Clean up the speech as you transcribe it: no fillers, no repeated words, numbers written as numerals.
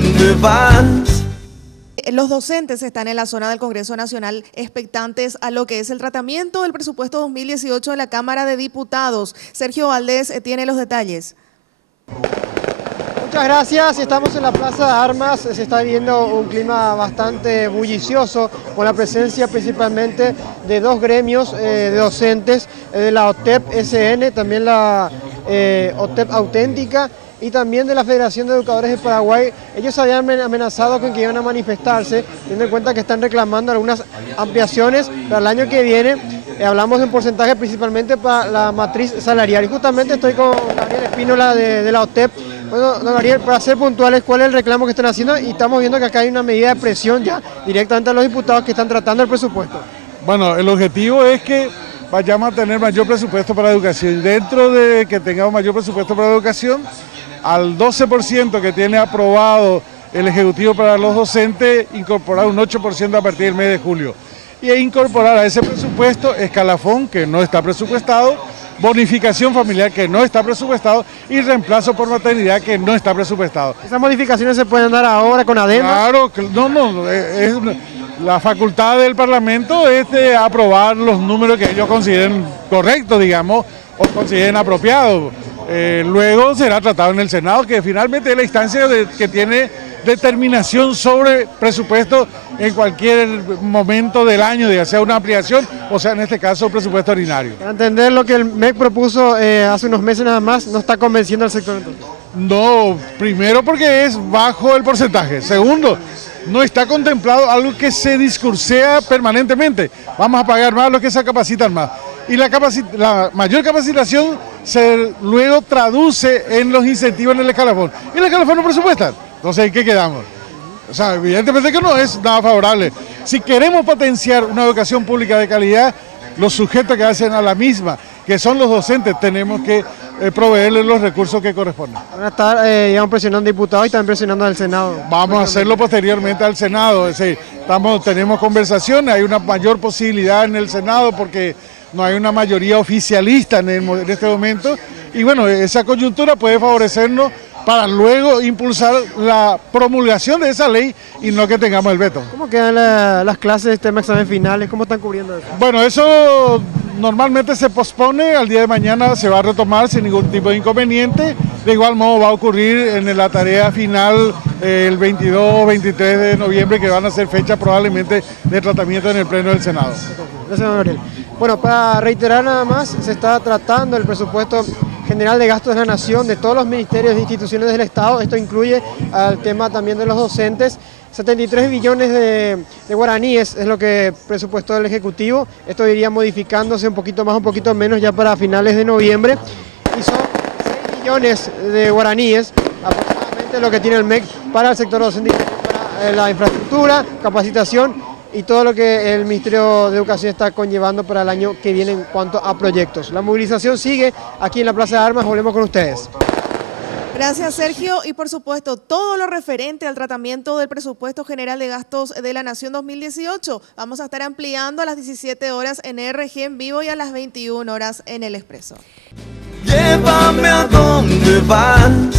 dónde vas. Los docentes están en la zona del Congreso Nacional expectantes a lo que es el tratamiento del presupuesto 2018 de la Cámara de Diputados. Sergio Valdés tiene los detalles. Muchas gracias, estamos en la Plaza de Armas, se está viviendo un clima bastante bullicioso con la presencia principalmente de dos gremios de docentes, de la OTEP SN, también la OTEP Auténtica y también de la Federación de Educadores de Paraguay. Ellos habían amenazado con que iban a manifestarse, teniendo en cuenta que están reclamando algunas ampliaciones para el año que viene. Hablamos de un porcentaje principalmente para la matriz salarial. Y justamente estoy con Gabriel Espínola de la OTEP. Bueno, don Gabriel, para ser puntuales, ¿cuál es el reclamo que están haciendo? Y estamos viendo que acá hay una medida de presión ya directamente a los diputados que están tratando el presupuesto. Bueno, el objetivo es que vayamos a tener mayor presupuesto para educación. Dentro de que tengamos mayor presupuesto para educación, al 12% que tiene aprobado el Ejecutivo para los docentes, incorporar un 8% a partir del mes de julio. Y incorporar a ese presupuesto escalafón, que no está presupuestado, bonificación familiar, que no está presupuestado, y reemplazo por maternidad, que no está presupuestado. ¿Esas modificaciones se pueden dar ahora con adenda? Claro, es la facultad del Parlamento es de aprobar los números que ellos consideren correctos, digamos, o consideren apropiados. Luego será tratado en el Senado, que finalmente es la instancia que tiene determinación sobre presupuesto en cualquier momento del año, ya sea una ampliación o sea en este caso presupuesto ordinario. Para entender lo que el MEC propuso hace unos meses nada más, ¿no está convenciendo al sector entonces? No, primero porque es bajo el porcentaje. Segundo, no está contemplado algo que se discursea permanentemente. Vamos a pagar más a los que se capacitan más. Y la mayor capacitación se luego traduce en los incentivos en el escalafón. Y el escalafón no presupuesta. Entonces, ¿en qué quedamos? O sea, evidentemente que no es nada favorable. Si queremos potenciar una educación pública de calidad, los sujetos que hacen a la misma, que son los docentes, tenemos que proveerles los recursos que corresponden. Van a estar presionando a diputados y también presionando al Senado. Vamos a hacerlo posteriormente al Senado. Es decir, tenemos conversaciones, hay una mayor posibilidad en el Senado porque no hay una mayoría oficialista en este momento. Y bueno, esa coyuntura puede favorecernos para luego impulsar la promulgación de esa ley y no que tengamos el veto. ¿Cómo quedan las clases de tema examen finales? ¿Cómo están cubriendo eso? Bueno, eso normalmente se pospone, al día de mañana se va a retomar sin ningún tipo de inconveniente. De igual modo va a ocurrir en la tarea final el 22 o 23 de noviembre, que van a ser fechas probablemente de tratamiento en el Pleno del Senado. Gracias, Gabriel. Bueno, para reiterar nada más, se está tratando el presupuesto general de gastos de la Nación, de todos los ministerios e instituciones del Estado. Esto incluye al tema también de los docentes. 73 billones de guaraníes es lo que presupuestó el Ejecutivo. Esto iría modificándose un poquito más, un poquito menos ya para finales de noviembre. Y son 6 billones de guaraníes, aproximadamente lo que tiene el MEC para el sector docente, para la infraestructura, capacitación y todo lo que el Ministerio de Educación está conllevando para el año que viene en cuanto a proyectos. La movilización sigue aquí en la Plaza de Armas, volvemos con ustedes. Gracias, Sergio. Y por supuesto, todo lo referente al tratamiento del presupuesto general de gastos de la Nación 2018. Vamos a estar ampliando a las 17 horas en RG en vivo y a las 21 horas en El Expreso. Llévame a donde vas.